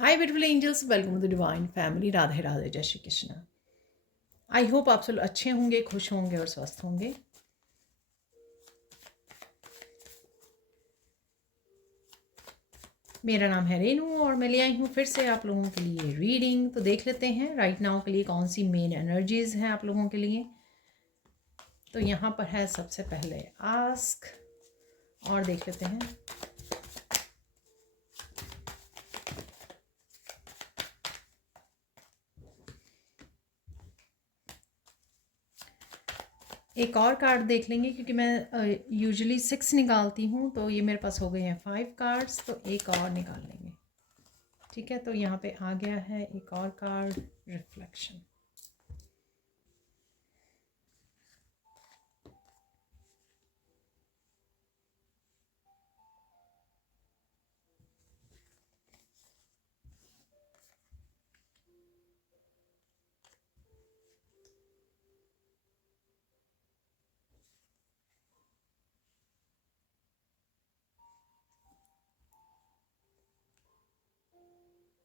Hi beautiful angels, welcome to the divine family. Radhe Radhe, जय Shri Krishna. I hope आप सब अच्छे होंगे, खुश होंगे और स्वस्थ होंगे। मेरा नाम है रेनू और मैं ले आई हूँ फिर से आप लोगों के लिए रीडिंग। तो देख लेते हैं राइट नाउ के लिए कौन सी मेन एनर्जीज हैं आप लोगों के लिए। तो यहाँ पर है सबसे पहले आस्क, और देख लेते हैं एक और कार्ड देख लेंगे, क्योंकि मैं यूजुअली 6 निकालती हूँ, तो ये मेरे पास हो गए हैं 5 कार्ड्स, तो एक और निकाल लेंगे। ठीक है, तो यहाँ पे आ गया है एक और कार्ड, रिफ्लेक्शन।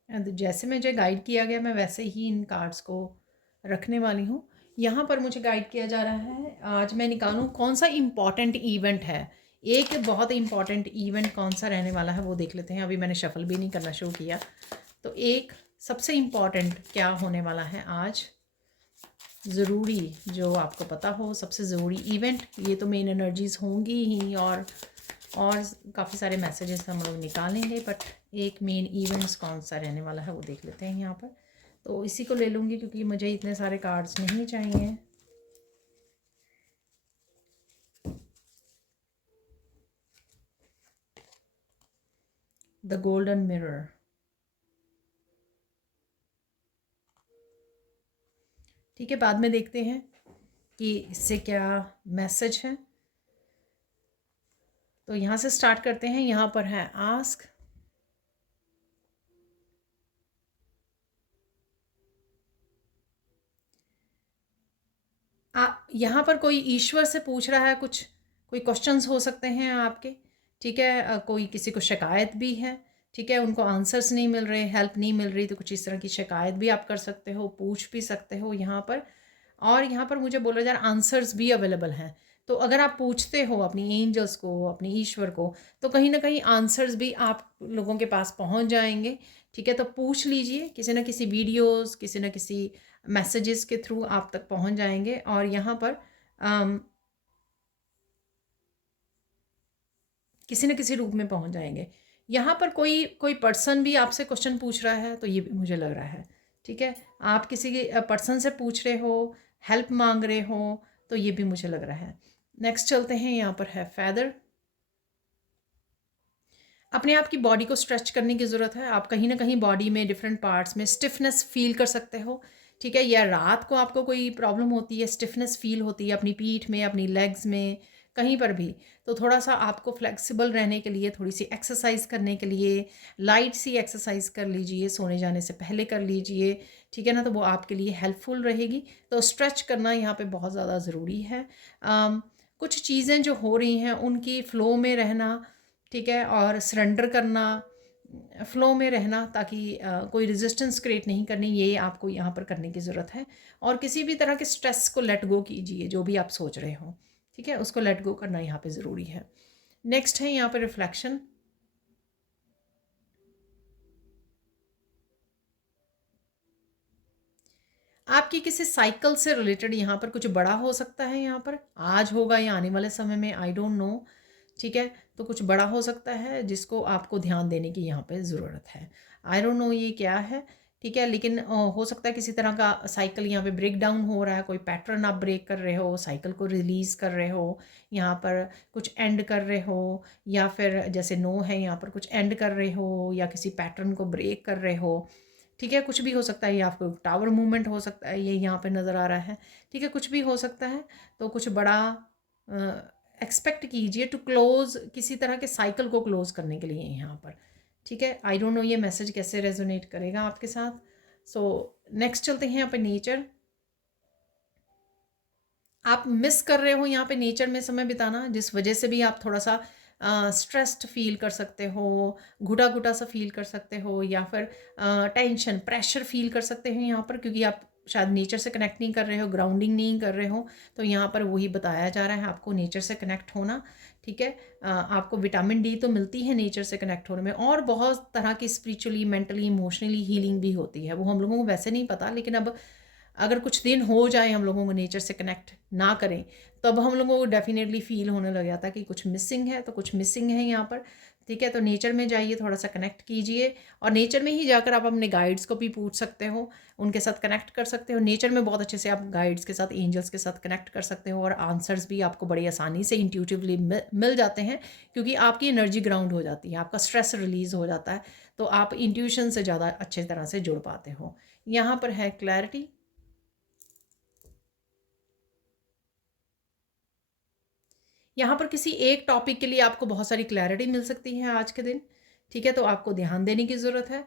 जैसे मुझे गाइड किया गया मैं वैसे ही इन कार्ड्स को रखने वाली हूँ। यहाँ पर मुझे गाइड किया जा रहा है, आज मैं निकालूँ कौन सा इम्पॉर्टेंट इवेंट है। एक बहुत इम्पॉर्टेंट इवेंट कौन सा रहने वाला है वो देख लेते हैं। अभी मैंने शफल भी नहीं करना शुरू किया। तो एक सबसे इम्पॉर्टेंट क्या होने वाला है आज, ज़रूरी, जो आपको पता हो सबसे ज़रूरी इवेंट। ये तो मेन एनर्जीज़ होंगी ही, और काफ़ी सारे मैसेजेस हम लोग निकालेंगे, बट एक मेन इवेंट्स कौन सा रहने वाला है वो देख लेते हैं यहाँ पर। तो इसी को ले लूँगी क्योंकि मुझे इतने सारे कार्ड्स नहीं चाहिए। The golden mirror. ठीक है, बाद में देखते हैं कि इससे क्या मैसेज है। तो यहाँ से स्टार्ट करते हैं। यहाँ पर है आस्क। यहाँ पर कोई ईश्वर से पूछ रहा है कुछ, कोई क्वेश्चंस हो सकते हैं आपके। ठीक है, कोई किसी को शिकायत भी है। ठीक है, उनको आंसर्स नहीं मिल रहे, हेल्प नहीं मिल रही, तो कुछ इस तरह की शिकायत भी आप कर सकते हो, पूछ भी सकते हो यहाँ पर। और यहाँ पर मुझे बोला जा रहा है आंसर्स भी अवेलेबल हैं। तो अगर आप पूछते हो अपनी एंजल्स को, अपने ईश्वर को, तो कहीं ना कहीं आंसर्स भी आप लोगों के पास पहुँच जाएंगे। ठीक है, तो पूछ लीजिए, किसी न किसी वीडियोस, किसी न किसी मैसेजेस के थ्रू आप तक पहुंच जाएंगे। और यहाँ पर किसी न किसी रूप में पहुंच जाएंगे। यहाँ पर कोई कोई पर्सन भी आपसे क्वेश्चन पूछ रहा है, तो ये भी मुझे लग रहा है। ठीक है, आप किसी पर्सन से पूछ रहे हो, हेल्प मांग रहे हो, तो ये भी मुझे लग रहा है। नेक्स्ट चलते हैं। यहाँ पर है फेदर। अपने आप की बॉडी को स्ट्रेच करने की ज़रूरत है। आप कहीं ना कहीं बॉडी में डिफरेंट पार्ट्स में स्टिफनेस फील कर सकते हो। ठीक है, या रात को आपको कोई प्रॉब्लम होती है, स्टिफनेस फील होती है अपनी पीठ में, अपनी लेग्स में, कहीं पर भी, तो थोड़ा सा आपको फ्लेक्सिबल रहने के लिए, थोड़ी सी एक्सरसाइज करने के लिए, लाइट सी एक्सरसाइज कर लीजिए, सोने जाने से पहले कर लीजिए। ठीक है ना, तो वो आपके लिए हेल्पफुल रहेगी। तो स्ट्रेच करना यहाँ पे बहुत ज़्यादा ज़रूरी है। कुछ चीज़ें जो हो रही हैं उनकी फ़्लो में रहना। ठीक है, और सरेंडर करना, फ़्लो में रहना, ताकि कोई रेजिस्टेंस क्रिएट नहीं करनी, ये आपको यहाँ पर करने की ज़रूरत है। और किसी भी तरह के स्ट्रेस को लेट गो कीजिए, जो भी आप सोच रहे हो। ठीक है, उसको लेट गो करना यहाँ पे ज़रूरी है। नेक्स्ट है यहाँ पे रिफ्लेक्शन। आपकी किसी साइकिल से रिलेटेड यहाँ पर कुछ बड़ा हो सकता है, यहाँ पर आज होगा या आने वाले समय में, आई डोंट नो। ठीक है, तो कुछ बड़ा हो सकता है जिसको आपको ध्यान देने की यहाँ पे ज़रूरत है। आई डोंट नो ये क्या है। ठीक है, लेकिन हो सकता है किसी तरह का साइकिल यहाँ पे ब्रेक डाउन हो रहा है, कोई पैटर्न आप ब्रेक कर रहे हो, साइकिल को रिलीज़ कर रहे हो, यहाँ पर कुछ एंड कर रहे हो, या फिर जैसे नो है यहाँ पर कुछ एंड कर रहे हो, या किसी पैटर्न को ब्रेक कर रहे हो। ठीक है, कुछ भी हो सकता है। ये आपको टावर मूवमेंट हो सकता है, ये यहाँ पे नज़र आ रहा है। ठीक है, कुछ भी हो सकता है। तो कुछ बड़ा एक्सपेक्ट कीजिए टू क्लोज, किसी तरह के साइकिल को क्लोज करने के लिए यहाँ पर। ठीक है, आई डोंट नो ये मैसेज कैसे रेजोनेट करेगा आपके साथ। सो नेक्स्ट चलते हैं यहाँ पे नेचर। आप मिस कर रहे हो यहाँ पे नेचर में समय बिताना, जिस वजह से भी आप थोड़ा सा स्ट्रेस्ड फील कर सकते हो, घुटा घुटा सा फील कर सकते हो, या फिर टेंशन प्रेशर फील कर सकते हो यहाँ पर, क्योंकि आप शायद नेचर से कनेक्ट नहीं कर रहे हो, ग्राउंडिंग नहीं कर रहे हो। तो यहाँ पर वही बताया जा रहा है आपको नेचर से कनेक्ट होना। ठीक है, आपको विटामिन डी तो मिलती है नेचर से कनेक्ट होने में, और बहुत तरह की स्पिरिचुअली, मेंटली, इमोशनली हीलिंग भी होती है। वो हम लोगों को वैसे नहीं पता, लेकिन अब अगर कुछ दिन हो जाए हम लोगों को नेचर से कनेक्ट ना करें, तब हम लोगों को डेफिनेटली फील होने लग जाता है कि कुछ मिसिंग है। तो कुछ मिसिंग है यहाँ पर। ठीक है, तो नेचर में जाइए, थोड़ा सा कनेक्ट कीजिए, और नेचर में ही जाकर आप अपने गाइड्स को भी पूछ सकते हो, उनके साथ कनेक्ट कर सकते हो। नेचर में बहुत अच्छे से आप गाइड्स के साथ, एंजल्स के साथ कनेक्ट कर सकते हो, और आंसर्स भी आपको बड़ी आसानी से इंट्यूटिवली मिल जाते हैं, क्योंकि आपकी एनर्जी ग्राउंड हो जाती है, आपका स्ट्रेस रिलीज हो जाता है, तो आप इंट्यूशन से ज़्यादा अच्छे तरह से जुड़ पाते हो। यहाँ पर है क्लैरिटी। यहाँ पर किसी एक टॉपिक के लिए आपको बहुत सारी क्लैरिटी मिल सकती है आज के दिन। ठीक है, तो आपको ध्यान देने की ज़रूरत है।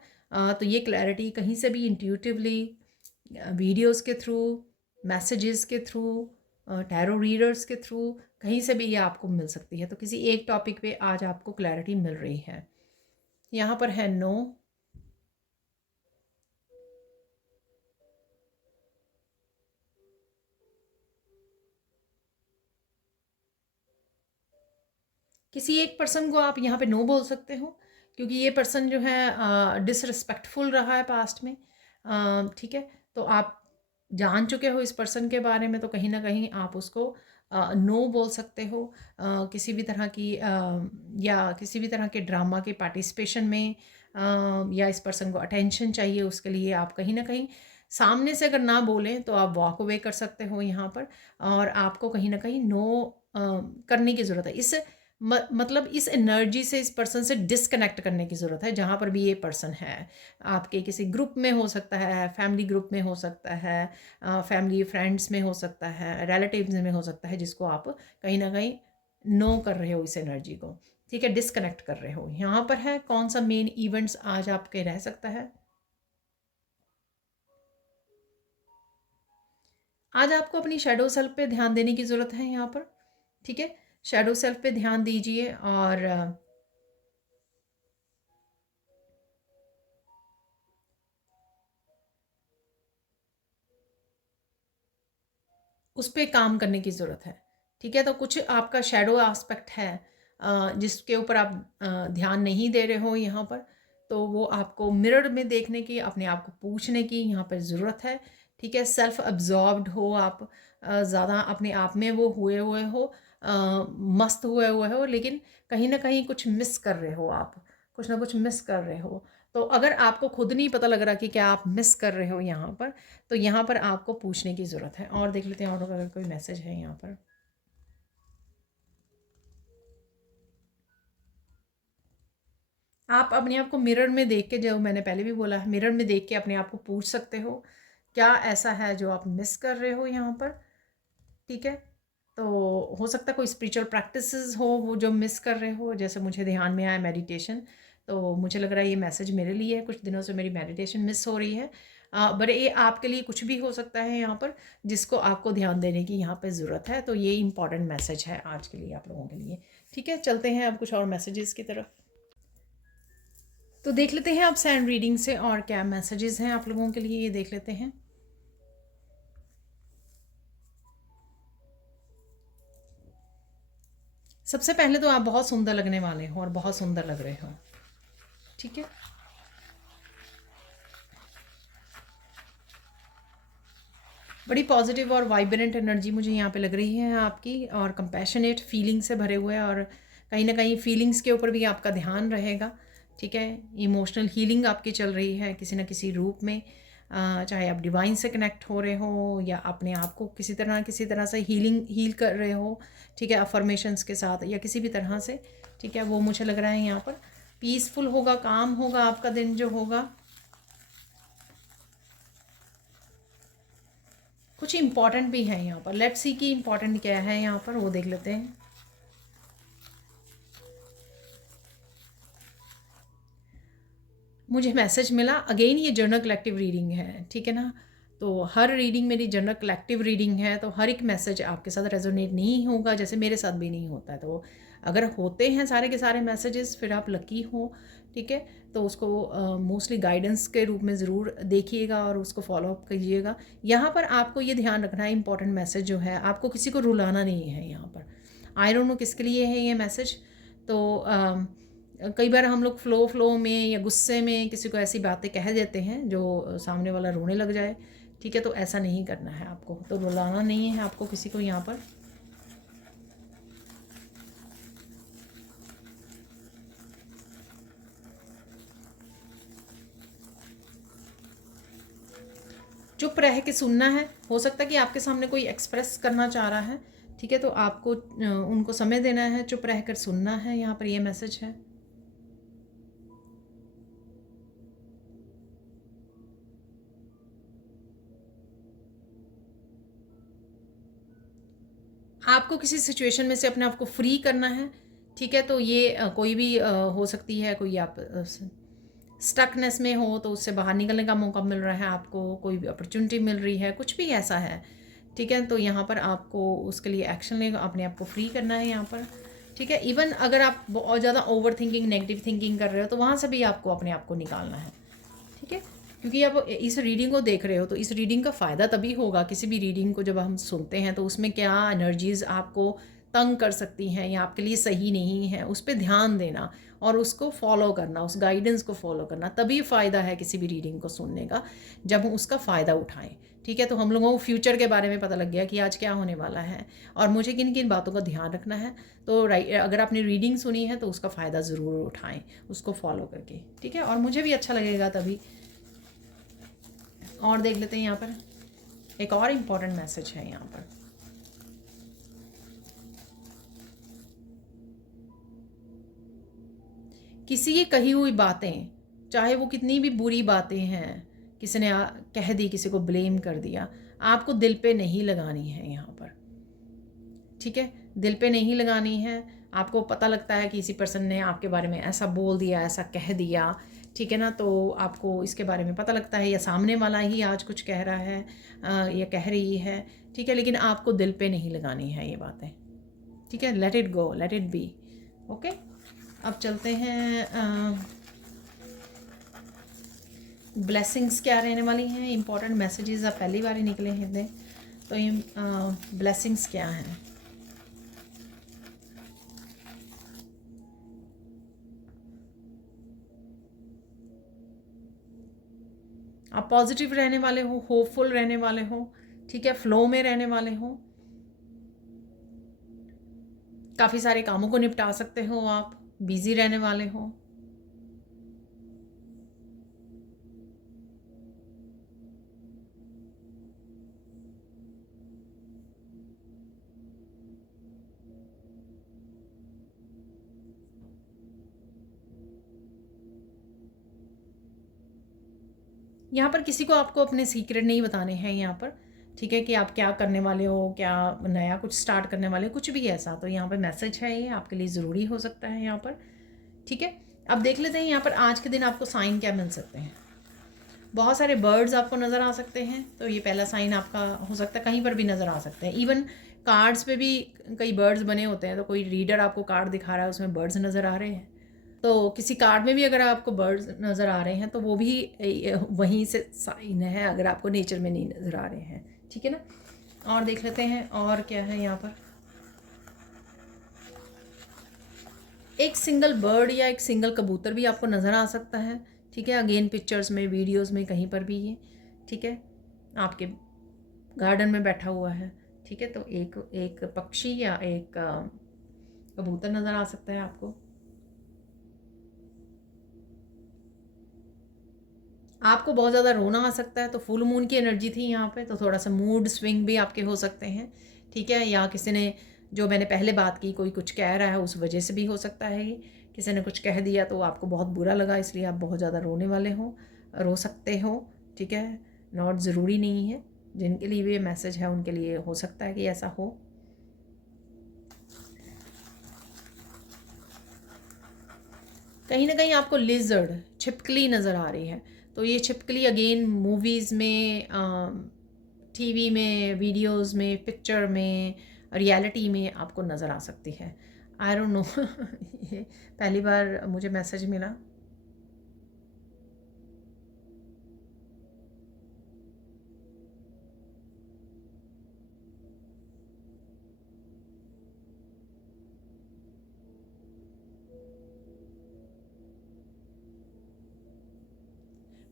तो ये क्लैरिटी कहीं से भी इंट्यूटिवली, वीडियोस के थ्रू, मैसेजेस के थ्रू, टैरो रीडर्स के थ्रू, कहीं से भी ये आपको मिल सकती है। तो किसी एक टॉपिक पे आज आपको क्लैरिटी मिल रही है। यहाँ पर है नो। किसी एक पर्सन को आप यहाँ पे नो बोल सकते हो, क्योंकि ये पर्सन जो है डिसरिस्पेक्टफुल रहा है पास्ट में। ठीक है, तो आप जान चुके हो इस पर्सन के बारे में, तो कहीं ना कहीं आप उसको नो बोल सकते हो। किसी भी तरह की या किसी भी तरह के ड्रामा के पार्टिसिपेशन में, या इस पर्सन को अटेंशन चाहिए, उसके लिए आप कहीं ना कहीं सामने से अगर ना बोलें तो आप वॉक अवे कर सकते हो यहाँ पर, और आपको कहीं ना कहीं नो करने की ज़रूरत है। इस मतलब इस एनर्जी से, इस पर्सन से डिस्कनेक्ट करने की ज़रूरत है, जहाँ पर भी ये पर्सन है। आपके किसी ग्रुप में हो सकता है, फैमिली ग्रुप में हो सकता है, फैमिली फ्रेंड्स में हो सकता है, रिलेटिव्स में हो सकता है, जिसको आप कहीं ना कहीं नो कर रहे हो इस एनर्जी को। ठीक है, डिस्कनेक्ट कर रहे हो। यहाँ पर है कौन सा मेन इवेंट्स आज आपके रह सकता है। आज आपको अपनी शेडो सेल्फ पे ध्यान देने की ज़रूरत है यहाँ पर। ठीक है, शेडो सेल्फ पे ध्यान दीजिए, और उस पे काम करने की ज़रूरत है। ठीक है, तो कुछ आपका शैडो एस्पेक्ट है जिसके ऊपर आप ध्यान नहीं दे रहे हो यहाँ पर, तो वो आपको मिरर में देखने की, अपने आप को पूछने की यहाँ पर ज़रूरत है। ठीक है, सेल्फ अब्जॉर्ब्ड हो आप, ज़्यादा अपने आप में वो हुए हुए हो, मस्त हुए हुए हो, लेकिन कहीं ना कहीं कुछ मिस कर रहे हो आप, कुछ ना कुछ मिस कर रहे हो। तो अगर आपको खुद नहीं पता लग रहा कि क्या आप मिस कर रहे हो यहाँ पर, तो यहाँ पर आपको पूछने की ज़रूरत है। और देख लेते हैं और अगर कोई मैसेज है यहाँ पर। आप अपने आप को मिरर में देख के, जो मैंने पहले भी बोला है, मिरर में देख के अपने आप को पूछ सकते हो क्या ऐसा है जो आप मिस कर रहे हो यहाँ पर। ठीक है, तो हो सकता है कोई स्पिरिचुअल प्रैक्टिसेस हो वो जो मिस कर रहे हो, जैसे मुझे ध्यान में आया मेडिटेशन, तो मुझे लग रहा है ये मैसेज मेरे लिए है। कुछ दिनों से मेरी मेडिटेशन मिस हो रही है, बट ये आपके लिए कुछ भी हो सकता है यहाँ पर, जिसको आपको ध्यान देने की यहाँ पे ज़रूरत है। तो ये इंपॉर्टेंट मैसेज है आज के लिए आप लोगों के लिए। ठीक है, चलते हैं अब कुछ और मैसेजेस की तरफ। तो देख लेते हैं आप सैंड रीडिंग से और क्या मैसेजेस हैं आप लोगों के लिए, ये देख लेते हैं। सबसे पहले तो आप बहुत सुंदर लगने वाले हो और बहुत सुंदर लग रहे हो। ठीक है, बड़ी पॉजिटिव और वाइब्रेंट एनर्जी मुझे यहाँ पे लग रही है आपकी, और कंपैशनेट फीलिंग से भरे हुए, और कहीं ना कहीं फीलिंग्स के ऊपर भी आपका ध्यान रहेगा। ठीक है, इमोशनल हीलिंग आपकी चल रही है किसी न किसी रूप में, चाहे आप डिवाइन से कनेक्ट हो रहे हो, या अपने आप को किसी तरह से हील कर रहे हो। ठीक है, अफर्मेशंस के साथ या किसी भी तरह से। ठीक है, वो मुझे लग रहा है यहाँ पर पीसफुल होगा, काम होगा आपका दिन जो होगा। कुछ इंपॉर्टेंट भी है यहाँ पर, लेट्स सी की इंपॉर्टेंट क्या है यहाँ पर, वो देख लेते हैं। मुझे मैसेज मिला अगेन, ये जर्नल कलेक्टिव रीडिंग है। ठीक है ना, तो हर रीडिंग मेरी जर्नल कलेक्टिव रीडिंग है, तो हर एक मैसेज आपके साथ रेजोनेट नहीं होगा, जैसे मेरे साथ भी नहीं होता है। तो अगर होते हैं सारे के सारे मैसेजेस फिर आप लकी हो, ठीक है। तो उसको मोस्टली गाइडेंस के रूप में ज़रूर देखिएगा और उसको फॉलो अप कीजिएगा। यहाँ पर आपको ये ध्यान रखना है, इंपॉर्टेंट मैसेज जो है, आपको किसी को रुलाना नहीं है यहाँ पर। आई डोंट नो किसके लिए है ये मैसेज। तो कई बार हम लोग फ़्लो में या गुस्से में किसी को ऐसी बातें कह देते हैं जो सामने वाला रोने लग जाए, ठीक है। तो ऐसा नहीं करना है आपको, तो रुलाना नहीं है आपको किसी को यहाँ पर। चुप रह के सुनना है। हो सकता है कि आपके सामने कोई एक्सप्रेस करना चाह रहा है, ठीक है। तो आपको उनको समय देना है, चुप रह कर सुनना है, यहाँ पर ये मैसेज है। आपको किसी सिचुएशन में से अपने आप को फ्री करना है, ठीक है। तो ये कोई भी हो सकती है, कोई आप स्टकनेस में हो तो उससे बाहर निकलने का मौका मिल रहा है आपको, कोई भी अपॉर्चुनिटी मिल रही है, कुछ भी ऐसा है, ठीक है। तो यहाँ पर आपको उसके लिए एक्शन लेगा, अपने आप को फ्री करना है यहाँ पर, ठीक है। इवन अगर आप बहुत ज़्यादा ओवर थिंकिंग, नेगेटिव थिंकिंग कर रहे हो तो वहाँ से भी आपको अपने आप को निकालना है, ठीक है। क्योंकि आप इस रीडिंग को देख रहे हो तो इस रीडिंग का फ़ायदा तभी होगा, किसी भी रीडिंग को जब हम सुनते हैं तो उसमें क्या एनर्जीज़ आपको तंग कर सकती हैं या आपके लिए सही नहीं है, उस पर ध्यान देना और उसको फॉलो करना, उस गाइडेंस को फॉलो करना, तभी फ़ायदा है किसी भी रीडिंग को सुनने का, जब हम उसका फ़ायदा उठाएं, ठीक है। तो हम लोगों को फ्यूचर के बारे में पता लग गया कि आज क्या होने वाला है और मुझे किन किन बातों का ध्यान रखना है। तो अगर आपने रीडिंग सुनी है तो उसका फ़ायदा ज़रूर उठाएं, उसको फॉलो करके, ठीक है। और मुझे भी अच्छा लगेगा तभी। और देख लेते हैं यहाँ पर एक और इम्पॉर्टेंट मैसेज है यहाँ पर। किसी की कही हुई बातें, चाहे वो कितनी भी बुरी बातें हैं, किसी ने कह दी, किसी को ब्लेम कर दिया, आपको दिल पे नहीं लगानी है यहाँ पर, ठीक है। दिल पे नहीं लगानी है। आपको पता लगता है कि किसी पर्सन ने आपके बारे में ऐसा बोल दिया, ऐसा कह दिया, ठीक है ना। तो आपको इसके बारे में पता लगता है या सामने वाला ही आज कुछ कह रहा है या कह रही है, ठीक है। लेकिन आपको दिल पे नहीं लगानी है ये बातें, ठीक है। Let it go, let it be, okay. अब चलते हैं ब्लेसिंग्स क्या रहने वाली हैं, इंपॉर्टेंट मैसेजेस आप पहली बार ही निकले हैं, तो ये ब्लेसिंग्स क्या हैं। आप पॉजिटिव रहने वाले हो, होपफुल रहने वाले हो, ठीक है। फ्लो में रहने वाले हो, काफ़ी सारे कामों को निपटा सकते हो, आप बिजी रहने वाले हो। यहाँ पर किसी को आपको अपने सीक्रेट नहीं बताने हैं यहाँ पर, ठीक है। कि आप क्या करने वाले हो, क्या नया कुछ स्टार्ट करने वाले हो, कुछ भी ऐसा। तो यहाँ पर मैसेज है, ये आपके लिए ज़रूरी हो सकता है यहाँ पर, ठीक है। अब देख लेते हैं यहाँ पर आज के दिन आपको साइन क्या मिल सकते हैं। बहुत सारे बर्ड्स आपको नज़र आ सकते हैं, तो ये पहला साइन आपका हो सकता है, कहीं पर भी नज़र आ सकते हैं। इवन कार्ड्स पे भी कई बर्ड्स बने होते हैं, तो कोई रीडर आपको कार्ड दिखा रहा है, उसमें बर्ड्स नज़र आ रहे हैं। तो किसी कार्ड में भी अगर आपको बर्ड्स नज़र आ रहे हैं तो वो भी वहीं से साइन है, अगर आपको नेचर में नहीं नज़र आ रहे हैं, ठीक है ना। और देख लेते हैं और क्या है यहाँ पर। एक सिंगल बर्ड या एक सिंगल कबूतर भी आपको नज़र आ सकता है, ठीक है। अगेन पिक्चर्स में, वीडियोस में, कहीं पर भी ये, ठीक है, आपके गार्डन में बैठा हुआ है, ठीक है। तो एक पक्षी या एक कबूतर नज़र आ सकता है आपको। आपको बहुत ज़्यादा रोना आ सकता है, तो फुल मून की एनर्जी थी यहाँ पे, तो थोड़ा सा मूड स्विंग भी आपके हो सकते हैं, ठीक है। या किसी ने, जो मैंने पहले बात की, कोई कुछ कह रहा है उस वजह से भी हो सकता है ये, किसी ने कुछ कह दिया तो आपको बहुत बुरा लगा, इसलिए आप बहुत ज़्यादा रोने वाले हो, रो सकते हो, ठीक है। नॉट ज़रूरी नहीं है, जिनके लिए भी ये मैसेज है उनके लिए हो सकता है कि ऐसा हो। कहीं ना कहीं आपको लिजर्ड, छिपकली नज़र आ रही है, तो ये छिपकली अगेन मूवीज़ में, टीवी में, वीडियोस में, पिक्चर में, रियलिटी में आपको नज़र आ सकती है। आई डोंट नो ये पहली बार मुझे मैसेज मिला।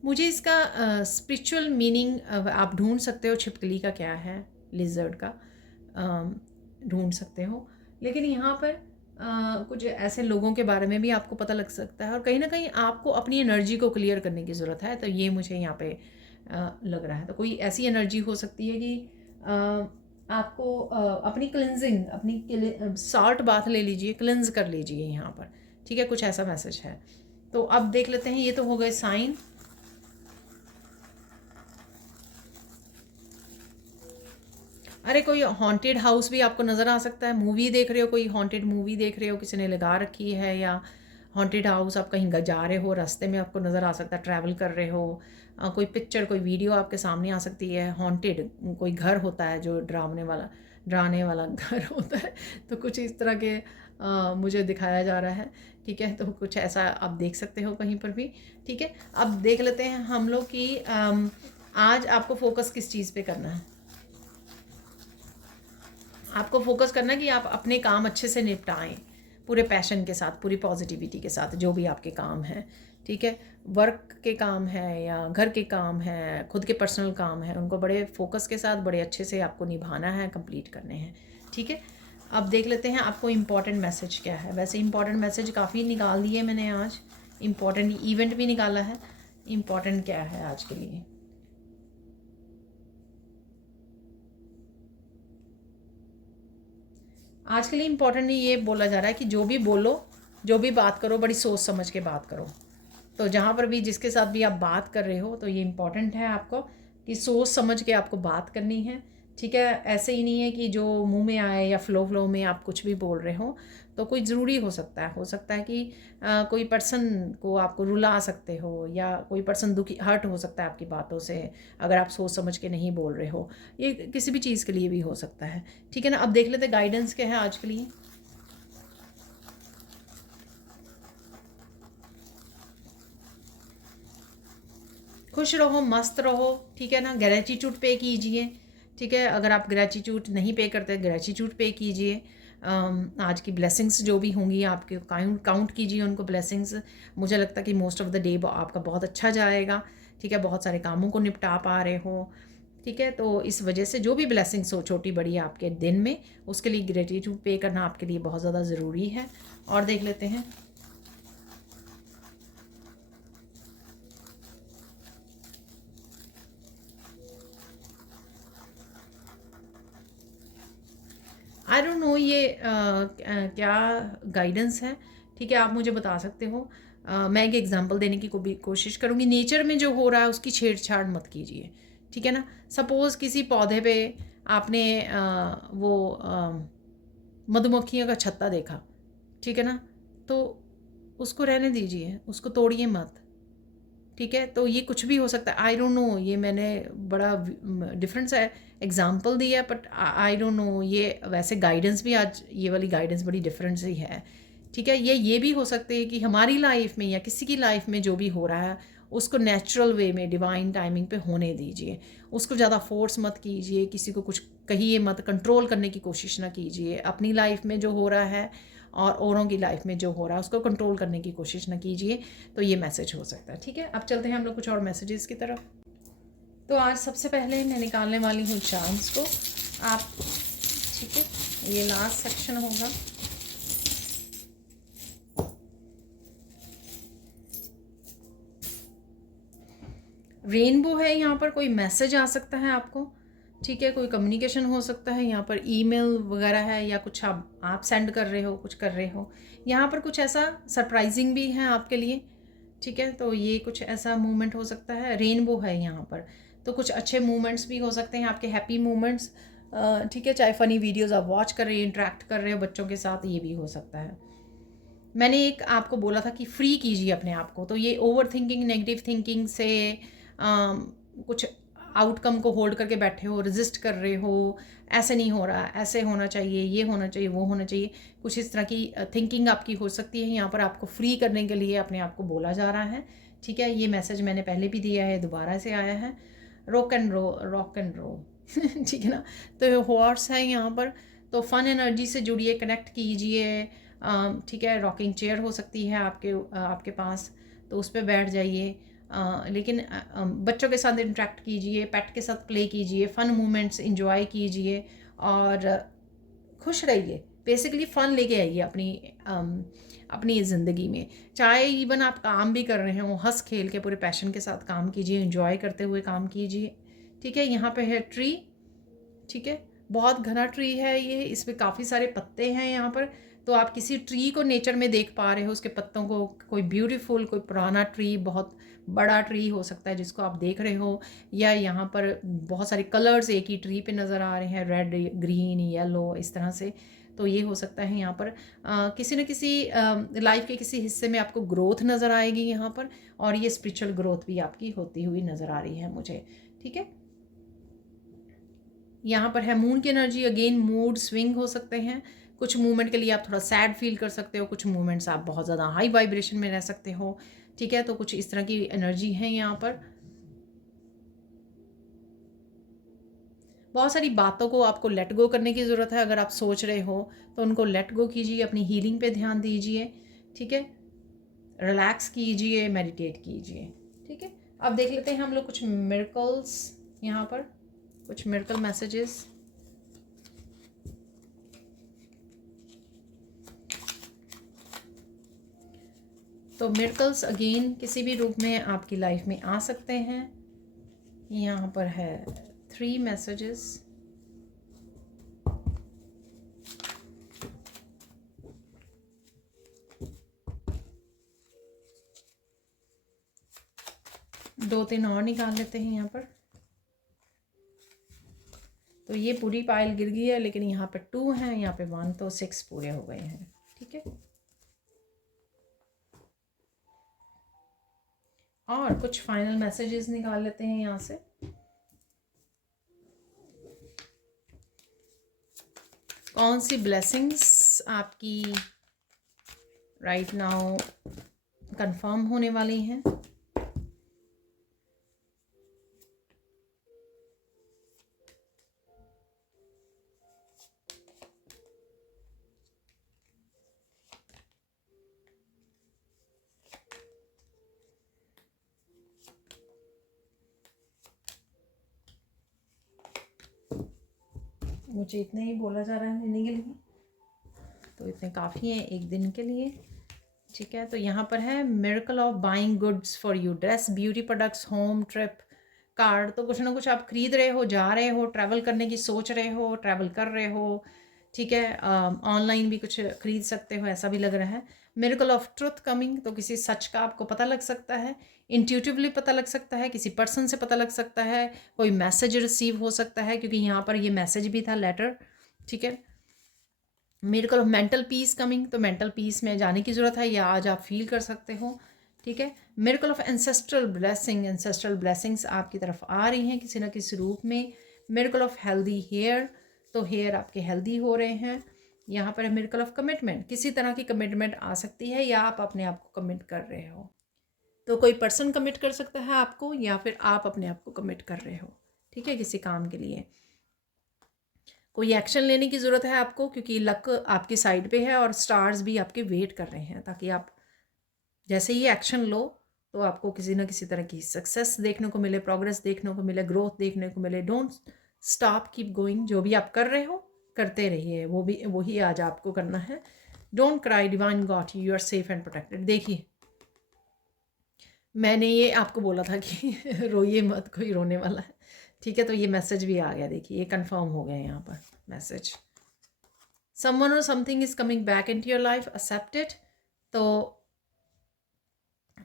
मुझे इसका स्पिरिचुअल मीनिंग आप ढूंढ सकते हो, छिपकली का क्या है, लिजर्ड का ढूंढ सकते हो। लेकिन यहाँ पर कुछ ऐसे लोगों के बारे में भी आपको पता लग सकता है, और कहीं ना कहीं आपको अपनी एनर्जी को क्लियर करने की ज़रूरत है। तो ये मुझे यहाँ पे लग रहा है। तो कोई ऐसी एनर्जी हो सकती है कि आपको अपनी क्लिनजिंग, अपनी सॉल्ट बाथ ले लीजिए, क्लिनज कर लीजिए यहाँ पर। ठीक है, कुछ ऐसा मैसेज है। तो अब देख लेते हैं, ये तो हो गए साइन। अरे कोई हॉन्टेड हाउस भी आपको नज़र आ सकता है। मूवी देख रहे हो, कोई हॉन्टेड मूवी देख रहे हो, किसी ने लगा रखी है, या हॉन्टेड हाउस आप कहीं जा रहे हो, रास्ते में आपको नज़र आ सकता है, ट्रैवल कर रहे हो, कोई पिक्चर, कोई वीडियो आपके सामने आ सकती है। हॉन्टेड कोई घर होता है जो डराने वाला घर होता है। तो कुछ इस तरह के मुझे दिखाया जा रहा है। ठीक है, तो कुछ ऐसा आप देख सकते हो कहीं पर भी। ठीक है, अब देख लेते हैं हम लोग कि आज आपको फोकस किस चीज़ पे करना है। आपको फोकस करना है कि आप अपने काम अच्छे से निपटाएं, पूरे पैशन के साथ, पूरी पॉजिटिविटी के साथ, जो भी आपके काम हैं। ठीक है, वर्क के काम है या घर के काम है, खुद के पर्सनल काम है, उनको बड़े फोकस के साथ, बड़े अच्छे से आपको निभाना है, कंप्लीट करने हैं। ठीक है, अब देख लेते हैं आपको इम्पॉर्टेंट मैसेज क्या है। वैसे इम्पॉर्टेंट मैसेज काफ़ी निकाल दिए मैंने आज, इम्पॉर्टेंट इवेंट भी निकाला है। इम्पॉर्टेंट क्या है आज के लिए? आज के लिए इम्पोर्टेंट ये बोला जा रहा है कि जो भी बोलो, जो भी बात करो, बड़ी सोच समझ के बात करो। तो जहाँ पर भी जिसके साथ भी आप बात कर रहे हो, तो ये इम्पोर्टेंट है आपको कि सोच समझ के आपको बात करनी है। ठीक है, ऐसे ही नहीं है कि जो मुंह में आए या फ्लो में आप कुछ भी बोल रहे हो। तो कोई ज़रूरी हो सकता है कि कोई पर्सन को आपको रुला सकते हो, या कोई पर्सन दुखी, हर्ट हो सकता है आपकी बातों से, अगर आप सोच समझ के नहीं बोल रहे हो। ये किसी भी चीज़ के लिए भी हो सकता है। ठीक है ना, अब देख लेते गाइडेंस क्या है आज के लिए। खुश रहो, मस्त रहो। ठीक है ना, ग्रेटिट्यूड पे कीजिए। ठीक है, अगर आप ग्रेटिट्यूड नहीं पे करते, ग्रेटिट्यूड पे कीजिए। आज की ब्लेसिंग्स जो भी होंगी आपके, काउंट कीजिए उनको ब्लेसिंग्स। मुझे लगता है कि मोस्ट ऑफ द डे आपका बहुत अच्छा जाएगा। ठीक है, बहुत सारे कामों को निपटा पा रहे हो। ठीक है, तो इस वजह से जो भी ब्लेसिंग्स हो, छोटी बड़ी, आपके दिन में, उसके लिए ग्रेटिट्यूड पे करना आपके लिए बहुत ज़्यादा ज़रूरी है। और देख लेते हैं, आई डोंट नो ये क्या गाइडेंस है। ठीक है, आप मुझे बता सकते हो। मैं एक एग्जांपल देने की कोशिश करूँगी। नेचर में जो हो रहा है उसकी छेड़छाड़ मत कीजिए। ठीक है ना, सपोज़ किसी पौधे पे आपने वो मधुमक्खियों का छत्ता देखा। ठीक है ना, तो उसको रहने दीजिए, उसको तोड़िए मत। ठीक है, तो ये कुछ भी हो सकता है। आई डोंट नो, ये मैंने बड़ा डिफरेंट सा एग्जांपल दिया, बट आई डोंट नो, ये वैसे गाइडेंस भी आज ये वाली गाइडेंस बड़ी डिफरेंट सी है। ठीक है, ये भी हो सकते हैं कि हमारी लाइफ में या किसी की लाइफ में जो भी हो रहा है, उसको नेचुरल वे में, डिवाइन टाइमिंग पे होने दीजिए। उसको ज़्यादा फोर्स मत कीजिए, किसी को कुछ कहिए मत, कंट्रोल करने की कोशिश ना कीजिए। अपनी लाइफ में जो हो रहा है और औरों की लाइफ में जो हो रहा है, उसको कंट्रोल करने की कोशिश ना कीजिए। तो ये मैसेज हो सकता है। ठीक है, अब चलते हैं हम लोग कुछ और मैसेजेस की तरफ। तो आज सबसे पहले मैं निकालने वाली हूँ चांस को आप। ठीक है, ये लास्ट सेक्शन होगा। रेनबो है, यहाँ पर कोई मैसेज आ सकता है आपको। ठीक है, कोई कम्युनिकेशन हो सकता है, यहाँ पर ईमेल वगैरह है, या कुछ आप सेंड कर रहे हो, कुछ कर रहे हो। यहाँ पर कुछ ऐसा सरप्राइजिंग भी है आपके लिए। ठीक है, तो ये कुछ ऐसा मूवमेंट हो सकता है। रेनबो है यहाँ पर, तो कुछ अच्छे मूवमेंट्स भी हो सकते हैं आपके, हैप्पी मूवमेंट्स। ठीक है, चाहे फ़नी वीडियोज़ आप वॉच कर रहे हो, इंटरेक्ट कर रहे हो बच्चों के साथ, ये भी हो सकता है। मैंने एक आपको बोला था कि फ्री कीजिए अपने आप को। तो ये ओवर थिंकिंग, नेगेटिव थिंकिंग से कुछ आउटकम को होल्ड करके बैठे हो, रेजिस्ट कर रहे हो, ऐसे नहीं हो रहा, ऐसे होना चाहिए, ये होना चाहिए, वो होना चाहिए, कुछ इस तरह की थिंकिंग आपकी हो सकती है। यहाँ पर आपको फ्री करने के लिए अपने आप को बोला जा रहा है, ठीक है। ये मैसेज मैंने पहले भी दिया है, दोबारा से आया है, रॉक एंड रोल ठीक है ना। तो हॉर्स है यहाँ पर, तो फन एनर्जी से जुड़िए, कनेक्ट कीजिए, ठीक है। रॉकिंग चेयर हो सकती है आपके पास, तो उस पर बैठ जाइए। लेकिन बच्चों के साथ इंटरेक्ट कीजिए, पेट के साथ प्ले कीजिए, फ़न मोमेंट्स इंजॉय कीजिए और खुश रहिए। बेसिकली फ़न लेके आइए अपनी ज़िंदगी में। चाहे इवन आप काम भी कर रहे हो, हंस खेल के पूरे पैशन के साथ काम कीजिए, इंजॉय करते हुए काम कीजिए, ठीक है। यहाँ पे है ट्री, ठीक है, बहुत घना ट्री है ये, इसमें काफ़ी सारे पत्ते हैं यहाँ पर। तो आप किसी ट्री को नेचर में देख पा रहे हो, उसके पत्तों को, कोई ब्यूटीफुल, कोई पुराना ट्री, बहुत बड़ा ट्री हो सकता है जिसको आप देख रहे हो, या यहाँ पर बहुत सारे कलर्स एक ही ट्री पे नज़र आ रहे हैं, रेड, ग्रीन, येलो, इस तरह से। तो ये हो सकता है यहाँ पर किसी न किसी लाइफ के किसी हिस्से में आपको ग्रोथ नज़र आएगी यहाँ पर, और ये स्पिरिचुअल ग्रोथ भी आपकी होती हुई नज़र आ रही है मुझे, ठीक है। यहाँ पर है मून की एनर्जी, अगेन मूड स्विंग हो सकते हैं। कुछ मूवमेंट के लिए आप थोड़ा सैड फील कर सकते हो, कुछ मूवमेंट्स आप बहुत ज़्यादा हाई वाइब्रेशन में रह सकते हो, ठीक है। तो कुछ इस तरह की एनर्जी है यहाँ पर। बहुत सारी बातों को आपको लेट गो करने की ज़रूरत है। अगर आप सोच रहे हो तो उनको लेट गो कीजिए, अपनी हीलिंग पे ध्यान दीजिए, ठीक है। रिलैक्स कीजिए, मेडिटेट कीजिए, ठीक है। अब देख लेते हैं हम लोग कुछ मिरेकल्स, यहाँ पर कुछ मिरेकल मैसेजेस। तो मिरेकल्स अगेन किसी भी रूप में आपकी लाइफ में आ सकते हैं। यहाँ पर है 3 मैसेजेस। दो तीन और निकाल लेते हैं यहाँ पर। तो ये पूरी पाइल गिर गई है, लेकिन यहाँ पे 2 हैं, यहाँ पे 1, तो 6 पूरे हो गए हैं, ठीक है। और कुछ फाइनल मैसेजेस निकाल लेते हैं यहाँ से। कौन सी ब्लेसिंग्स आपकी राइट नाउ कंफर्म होने वाली हैं। मुझे इतने ही बोला जा रहा है लेने के लिए, तो इतने काफ़ी हैं एक दिन के लिए, ठीक है। तो यहाँ पर है miracle of buying goods for you, dress, beauty products, home, trip, card. तो कुछ ना कुछ आप खरीद रहे हो, जा रहे हो, ट्रैवल करने की सोच रहे हो, ट्रैवल कर रहे हो, ठीक है। ऑनलाइन भी कुछ खरीद सकते हो, ऐसा भी लग रहा है। मिरेकल ऑफ ट्रुथ कमिंग, तो किसी सच का आपको पता लग सकता है, इंट्यूटिवली पता लग सकता है, किसी पर्सन से पता लग सकता है, कोई मैसेज रिसीव हो सकता है, क्योंकि यहाँ पर ये मैसेज भी था, लेटर, ठीक है। Miracle of mental peace coming, तो मेंटल पीस में जाने की ज़रूरत है, या आज आप फील कर सकते हो, ठीक है। Miracle of ancestral blessing, ancestral blessings आपकी तरफ आ रही हैं किसी ना किसी रूप में। मिरेकल ऑफ हेल्दी हेयर, तो हेयर आपके हेल्दी हो रहे हैं। यहाँ पर है मिरेकल ऑफ कमिटमेंट, किसी तरह की कमिटमेंट आ सकती है, या आप अपने आप को कमिट कर रहे हो। तो कोई पर्सन कमिट कर सकता है आपको, या फिर आप अपने आप को कमिट कर रहे हो, ठीक है, किसी काम के लिए। कोई एक्शन लेने की ज़रूरत है आपको, क्योंकि लक आपकी साइड पे है और स्टार्स भी आपके वेट कर रहे हैं, ताकि आप जैसे ही एक्शन लो तो आपको किसी न किसी तरह की सक्सेस देखने को मिले, प्रोग्रेस देखने को मिले, ग्रोथ देखने को मिले। Don't stop, keep going. जो भी आप कर रहे हो करते रहिए, वही आज आपको करना है। Don't cry, divine got you, are safe and protected. देखिए, मैंने ये आपको बोला था कि रोइए मत, कोई रोने वाला है, ठीक है। तो ये मैसेज भी आ गया, देखिए ये कंफर्म हो गया यहाँ पर message. Someone or something is coming back into your life, accept it. तो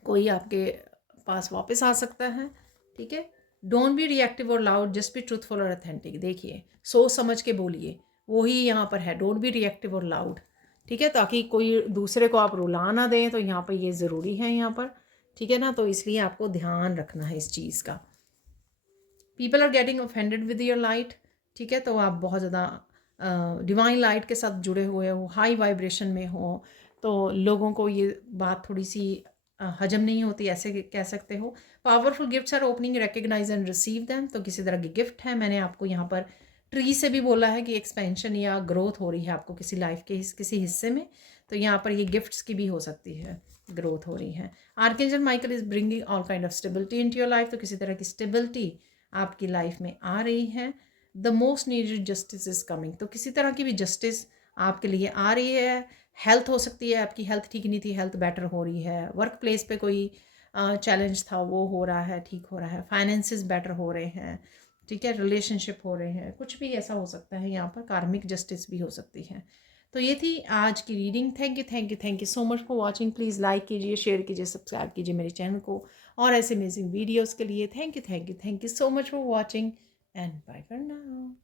कोई आपके पास वापस आ सकता है, ठीक है। डोंट बी रिएक्टिव और लाउड, जस्ट बी ट्रूथफुल और ऑथेंटिक। देखिए, सोच समझ के बोलिए, वही यहाँ पर है, डोंट बी रिएक्टिव और लाउड, ठीक है, ताकि कोई दूसरे को आप रुला ना दें। तो यहाँ पर ये ज़रूरी है यहाँ पर, ठीक है ना। तो इसलिए आपको ध्यान रखना है इस चीज़ का। People are getting offended with your light, ठीक है, तो आप बहुत ज़्यादा डिवाइन लाइट के साथ जुड़े हुए हो, हाई वाइब्रेशन में हो, तो लोगों को ये बात थोड़ी सी हजम नहीं होती, ऐसे कह सकते हो। Powerful gifts are opening, recognise and receive them, तो किसी तरह की गिफ्ट है। मैंने आपको यहाँ पर ट्री से भी बोला है कि एक्सपेंशन या ग्रोथ हो रही है आपको किसी लाइफ के किसी हिस्से में, तो यहाँ पर ये गिफ्ट्स की भी हो सकती है, ग्रोथ हो रही है। Archangel Michael is bringing all kind of stability into your life, तो किसी तरह की स्टेबिलिटी आपकी लाइफ में आ रही है। The most needed justice is coming, तो किसी तरह की भी जस्टिस आपके लिए आ रही है। हेल्थ हो सकती है, आपकी हेल्थ ठीक नहीं थी, हेल्थ बेटर हो रही है। वर्क प्लेस पे कोई चैलेंज था वो हो रहा है, ठीक हो रहा है। फाइनेंसेस बेटर हो रहे हैं, ठीक है, रिलेशनशिप हो रहे हैं, कुछ भी ऐसा हो सकता है। यहाँ पर कार्मिक जस्टिस भी हो सकती है। तो ये थी आज की reading. Thank you thank you thank you so much for watching. Please like कीजिए, शेयर कीजिए, सब्सक्राइब कीजिए मेरे चैनल को और ऐसे अमेजिंग वीडियोज़ के लिए। Thank you so much for watching and bye for now.